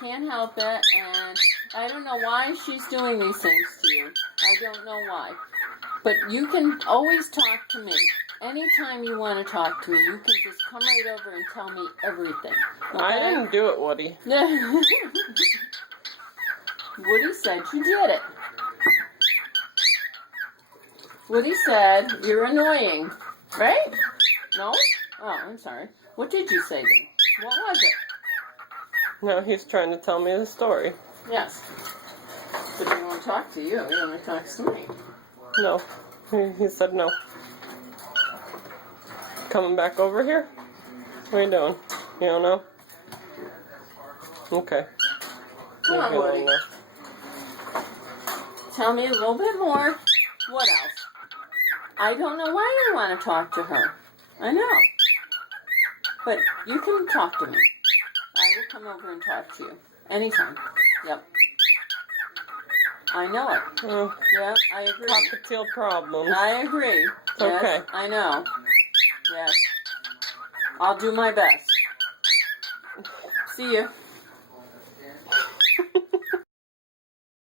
Can't help it, and I don't know why she's doing these things to you. I don't know why. But you can always talk to me. Anytime you want to talk to me, you can just come right over and tell me everything. Okay? I didn't do it, Woody. Woody said you did it. Woody said you're annoying, right? No? Oh, I'm sorry. What did you say then? What was it? No, he's trying to tell me the story. Yes. But he won't talk to you. He only talks to me. No. He said no. Coming back over here? What are you doing? You don't know? Okay. Come on, Woody. Tell me a little bit more. What else? I don't know why you want to talk to her. I know. But you can talk to me. I will come over and talk to you. Anytime. Yep. I know it. Oh, Yep, I agree. Cockatiel problems. I agree. It's Yes, okay. I know. Yes. I'll do my best. See you.